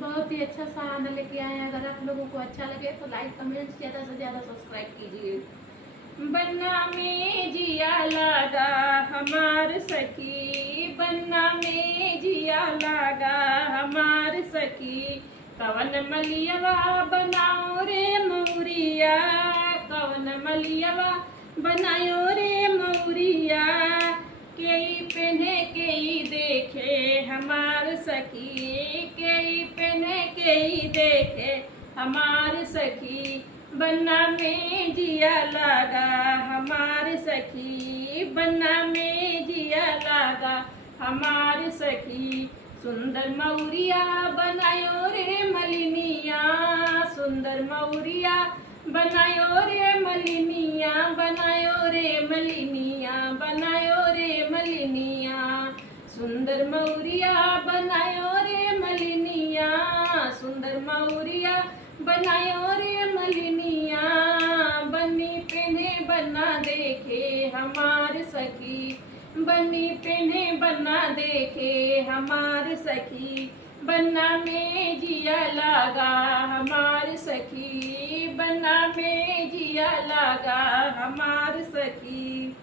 बहुत ही अच्छा सा खाना लेके आए हैं। अगर आप लोगों को अच्छा लगे तो लाइक कमेंट ज़्यादा से ज़्यादा सब्सक्राइब कीजिए। बन्ना में जिया लागा हमार सखी, बन्ना में जिया लागा हमार सखी, कवन मलियवा बनाओ रे मौरिया, कवन मलियवा बनायो रे मौरिया, केई पहने केई देखे हमार सखी, केई पहने केई देखे हमार सखी, बन्ना में जिया लागा हमार सखी, बन्ना में जिया लागा हमार सखी, सुंदर मौरिया बनायो रे मलिनिया, सुंदर मौरिया बनायो रे मलिनिया, बनायो रे मलिनिया, बनायो रे मलिनिया, सुंदर मौरिया बनायो रे मलिनिया, सुंदर मौरिया बनायो रे मलिनिया, बन्नी पहने बन्ना देखे हमार सखी, बन्नी पहने बन्ना देखे हमार सखी, बन्ना में जिया लागा हमार सखी, बन्ना में जिया लागा हमार सखी।